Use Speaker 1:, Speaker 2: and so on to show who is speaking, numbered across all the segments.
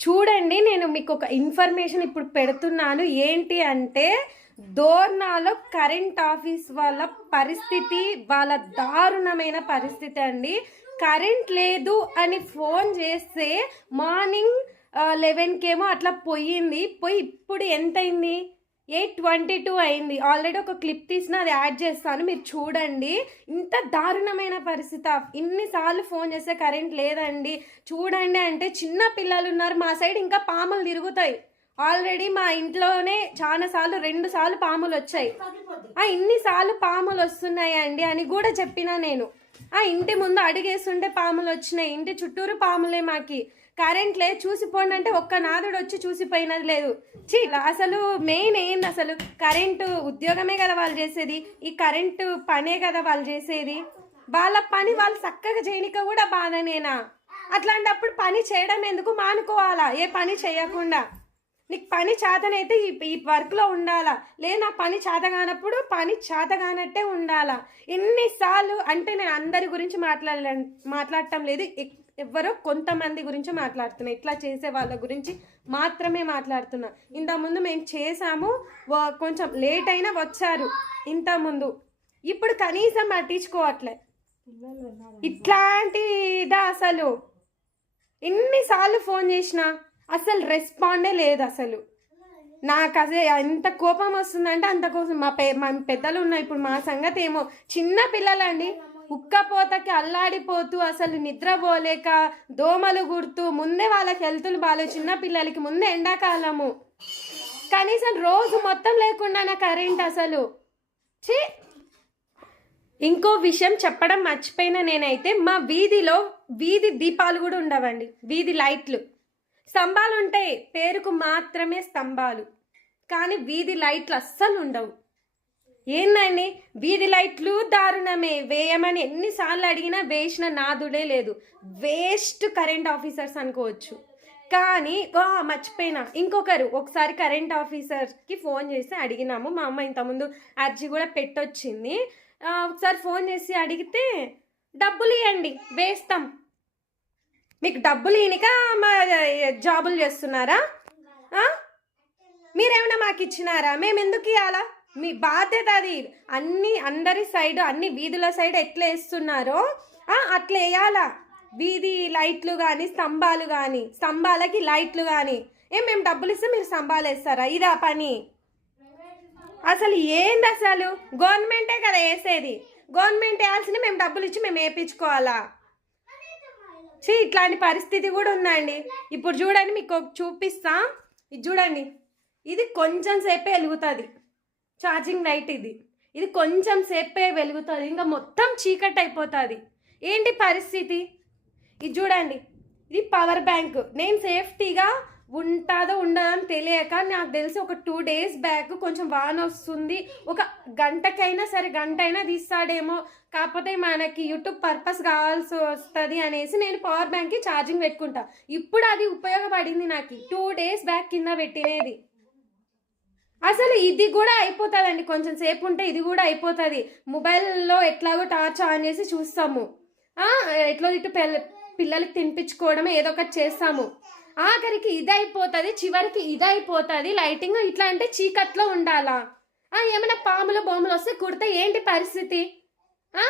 Speaker 1: చూడండి నేను మీకు ఒక ఇన్ఫర్మేషన్ ఇప్పుడు పెడుతున్నాను. ఏంటి అంటే దోర్నాలో కరెంట్ ఆఫీస్ వాళ్ళ పరిస్థితి వాళ్ళ దారుణమైన పరిస్థితి అండి. కరెంట్ లేదు అని ఫోన్ చేస్తే మార్నింగ్ లెవెన్కేమో అట్లా పోయింది. పోయి ఇప్పుడు ఎంత అయింది ఎయిట్ ట్వంటీ టూ అయింది. ఆల్రెడీ ఒక క్లిప్ తీసిన అది యాడ్ చేస్తాను. మీరు చూడండి. ఇంత దారుణమైన పరిస్థితి. ఇన్నిసార్లు ఫోన్ చేస్తే కరెంట్ లేదండి. చూడండి అంటే చిన్న పిల్లలు ఉన్నారు మా సైడ్ ఇంకా పాములు తిరుగుతాయి. ఆల్రెడీ మా ఇంట్లోనే చాలా సార్లు రెండు సార్లు పాములు వచ్చాయి. ఆ ఇన్నిసార్లు పాములు వస్తున్నాయండి అని కూడా చెప్పినా నేను. ఆ ఇంటి ముందు అడిగేస్తుంటే పాములు వచ్చినాయి. ఇంటి చుట్టూరు పాములే మాకి. కరెంట్ లేదు చూసిపోండి అంటే ఒక్క నాదుడు వచ్చి చూసిపోయినది లేదు. చీ అసలు మెయిన్ ఏంది అసలు? కరెంటు ఉద్యోగమే కదా వాళ్ళు చేసేది. ఈ కరెంటు పనే కదా వాళ్ళు చేసేది. వాళ్ళ పని వాళ్ళు చక్కగా చేయనిక కూడా బాధనేనా? అట్లాంటప్పుడు పని చేయడం ఎందుకు మానుకోవాలా? ఏ పని చేయకుండా? నీకు పని చేతనైతే ఈ ఈ వర్క్లో ఉండాలా? లేదు నా పని చేతగానప్పుడు పని చేతగానట్టే ఉండాలా? ఎన్నిసార్లు అంటే నేను అందరి గురించి మాట్లాడ మాట్లాడటం లేదు. ఎవరో కొంతమంది గురించి మాట్లాడుతున్నా. ఇట్లా చేసే వాళ్ళ గురించి మాత్రమే మాట్లాడుతున్నా. ఇంతకుముందు మేము చేసాము కొంచెం లేట్ అయినా వచ్చారు ఇంతకుముందు. ఇప్పుడు కనీసం పట్టించుకోవట్లే. ఇట్లాంటిదా అసలు? ఎన్నిసార్లు ఫోన్ చేసినా? అసలు రెస్పాండే లేదు అసలు. నాకు అసలు ఎంత కోపం వస్తుందంటే అంత కోసం మా పె మా పెద్దలు ఉన్నాయి ఇప్పుడు మా సంగతి ఏమో. చిన్న పిల్లలండి. ఉక్కపోతకి అల్లాడిపోతూ అసలు నిద్రపోలేక దోమలు గుర్తు ముందే వాళ్ళకి హెల్తులు బాగాలేవు చిన్న పిల్లలకి ముందే ఎండాకాలము. కనీసం రోజు మొత్తం లేకుండా నా కరెంట్ అసలు. ఛీ! ఇంకో విషయం చెప్పడం మర్చిపోయిన నేనైతే మా వీధిలో వీధి దీపాలు కూడా ఉండవండి. వీధి లైట్లు. స్తంభాలు ఉంటాయి పేరుకు మాత్రమే స్తంభాలు. కానీ వీధి లైట్లు అస్సలు ఉండవు. ఏందండి? వీధి లైట్లు దారుణమే. వేయమని ఎన్నిసార్లు అడిగినా వేసిన నాదుడే లేదు. వేస్ట్ కరెంట్ ఆఫీసర్స్ అనుకోవచ్చు. కానీ వా మర్చిపోయినా. ఇంకొకరు ఒకసారి కరెంట్ ఆఫీసర్కి ఫోన్ చేసి అడిగినాము. మా అమ్మ ఇంతకుముందు అర్జీ కూడా పెట్టొచ్చింది. ఒకసారి ఫోన్ చేసి అడిగితే డబ్బులు ఇవ్వండి వేస్తాం. మీకు డబ్బులు ఇనిక మా జాబులు చేస్తున్నారా? మీరేమైనా మాకు ఇచ్చినారా? మేము ఎందుకు ఇవ్వాలా మీ బాధ్యత అది. అన్ని అందరి సైడ్ అన్ని వీధుల సైడ్ ఎట్లా వేస్తున్నారో అట్లా వేయాలా. వీధి లైట్లు కానీ స్తంభాలు కానీ స్తంభాలకి లైట్లు కానీ ఏం మేము డబ్బులు ఇస్తే మీరు స్తంభాలు వేస్తారా? ఇదా పని. అసలు ఏంది అసలు? గవర్నమెంటే కదా వేసేది. గవర్నమెంట్ వేయాల్సింది మేము డబ్బులు ఇచ్చి మేము వేయించుకోవాలా? చీ ఇట్లాంటి పరిస్థితి కూడా ఉందండి. ఇప్పుడు చూడండి మీకు చూపిస్తా. ఇది చూడండి. ఇది కొంచెం సేపే వెలుగుతుంది. ఛార్జింగ్ లైట్ ఇది. ఇది కొంచెం సేపే వెలుగుతుంది. ఇంకా మొత్తం చీకటి అయిపోతుంది. ఏంటి పరిస్థితి? ఇది చూడండి. ఇది పవర్ బ్యాంక్ నేను సేఫ్టీగా ఉంటుందో ఉండదని తెలియక నాకు తెలిసి ఒక టూ డేస్ బ్యాక్ కొంచెం వాన వస్తుంది. ఒక గంటకైనా సరే గంట అయినా తీస్తాడేమో. కాకపోతే మనకి యూట్యూబ్ పర్పస్ కావాల్సి వస్తుంది అనేసి నేను పవర్ బ్యాంక్కి ఛార్జింగ్ పెట్టుకుంటా. ఇప్పుడు అది ఉపయోగపడింది నాకు. టూ డేస్ బ్యాక్ కింద పెట్టినది. అసలు ఇది కూడా అయిపోతుందండి. కొంచెం సేపు ఉంటే ఇది కూడా అయిపోతుంది. మొబైల్లో ఎట్లాగో టార్చ్ ఆన్ చేసి చూస్తాము. ఎట్లా ఇటు పిల్లలకి తినిపించుకోవడం ఏదో ఒకటి చేస్తాము. ఆఖరికి ఇది అయిపోతుంది చివరికి ఇది అయిపోతుంది లైటింగ్ ఇట్లా అంటే చీకట్లో ఉండాలా? ఆ, ఏమైనా పాములు బొమ్మలు వస్తే కుడితే ఏంటి పరిస్థితి? ఆ?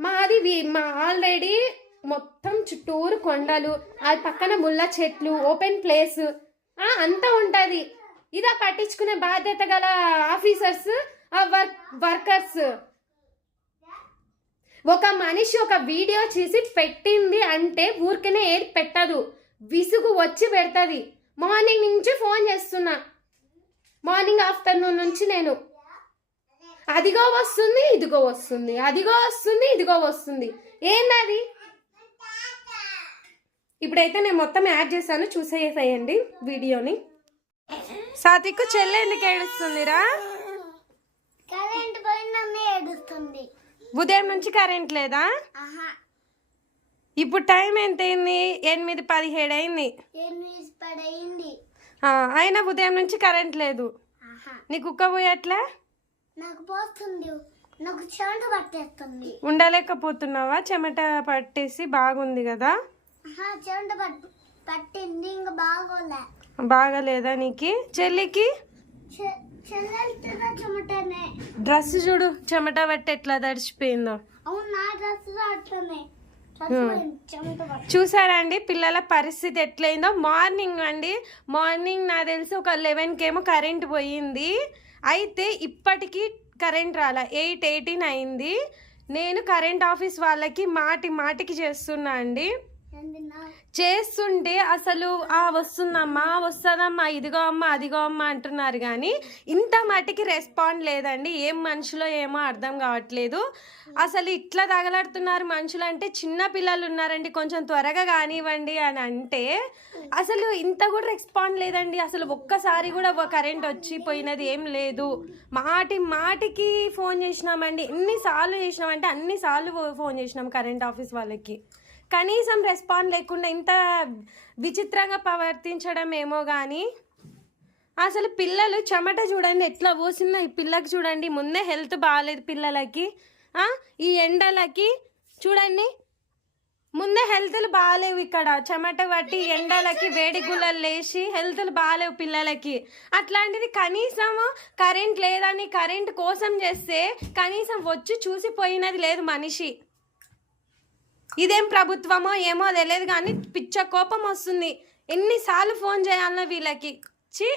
Speaker 1: మాది మా ఆల్రెడీ మొత్తం చుట్టూరు కొండలు ఆ పక్కన ముళ్ళ చెట్లు ఓపెన్ ప్లేస్. అంతా ఉంటుంది. ఇదా పట్టించుకునే బాధ్యత గల ఆఫీసర్స్ ఆ వర్క్ వర్కర్స్. ఒక మనిషి ఒక వీడియో చేసి పెట్టింది అంటే ఊరికనే ఏది పెట్టదు. విసుగు వచ్చి పెడుతుంది. మార్నింగ్ నుంచి ఫోన్ చేస్తున్నా. మార్నింగ్ ఆఫ్టర్నూన్ నుంచి నేను. అదిగో వస్తుంది ఇదిగో వస్తుంది. అదిగో వస్తుంది ఇదిగో వస్తుంది. ఏందది? ఇప్పుడైతే నేను మొత్తం యాడ్ చేశాను. చూసేసేయండి వీడియోని. సాతికు చెల్లె ఎందుకు ఏడుస్తుందిరా?
Speaker 2: కరెంట్ పోయిందని ఏడుస్తుంది.
Speaker 1: ఉదయం నుంచి కరెంట్ లేదా? ఇప్పుడు టైం ఎంత అయింది ఎనిమిది పదిహేడు అయింది అయినా ఉదయం నుంచి కరెంట్ లేదు. నీ కుక్క పోయట్లే
Speaker 2: నాకు పోతుంది నాకు చెమట పట్టేస్తుంది.
Speaker 1: ఉండలేకపోతున్నావా? చెమట పట్టేసి బాగుంది కదా?
Speaker 2: చెమట పట్టింది. ఇంకా బాగోలే.
Speaker 1: బాగాలేదా నీకు? చెల్లికి? డ్రెస్ చూడు. చెమట పట్టి ఎట్లా తడిచిపోయిందో
Speaker 2: అవును నా డ్రెస్ అట్లనే చెమట పట్టి.
Speaker 1: చూసారండి పిల్లల పరిస్థితి ఎట్లయిందో? మార్నింగ్ అండి. మార్నింగ్ నాకు తెలిసి ఒక లెవెన్కి ఏమో కరెంట్ పోయింది. అయితే ఇప్పటికీ కరెంట్ రాలే. ఎయిట్ ఎయిటీన్ అయింది. నేను కరెంట్ ఆఫీస్ వాళ్ళకి మాటి మాటికి చేస్తున్నా అండి. చేస్తుంటే అసలు ఆ వస్తుందమ్మా వస్తుందమ్మా ఇదిగో అమ్మా అదిగో అమ్మా అంటున్నారు కానీ ఇంత మటుకి రెస్పాండ్ లేదండి. ఏం మనుషులో ఏమో అర్థం కావట్లేదు. అసలు ఇట్లా తగలడుతున్నారు మనుషులు అంటే చిన్న పిల్లలు ఉన్నారండి కొంచెం త్వరగా కానివ్వండి అని అంటే అసలు ఇంత కూడా రెస్పాండ్ లేదండి. అసలు ఒక్కసారి కూడా కరెంట్ వచ్చి పోయినది ఏం లేదు. మాటి మాటికి ఫోన్ చేసినామండి. ఎన్నిసార్లు చేసినామంటే అన్నిసార్లు ఫోన్ చేసినాం కరెంట్ ఆఫీస్ వాళ్ళకి. కనీసం రెస్పాండ్ లేకుండా ఇంత విచిత్రంగా ప్రవర్తించడం ఏమో కానీ అసలు పిల్లలు చెమట చూడండి ఎట్లా పోసిందో ఈ పిల్లకి చూడండి ముందే హెల్త్ బాగాలేదు పిల్లలకి ఈ ఎండలకి చూడండి ముందే హెల్త్లు బాగాలేవు ఇక్కడ. చెమట పట్టి ఎండలకి వేడి గుల్లలు లేచి హెల్త్లు బాగాలేవు పిల్లలకి. అట్లాంటిది కనీసం కరెంట్ లేదని కరెంట్ కోసం చేస్తే కనీసం వచ్చి చూసిపోయినది లేదు మనిషి. ఇదేం ప్రభుత్వమో ఏమో తెలియదు కానీ పిచ్చ కోపం వస్తుంది. ఎన్నిసార్లు ఫోన్ చేయాలన్నా వీళ్ళకి? చి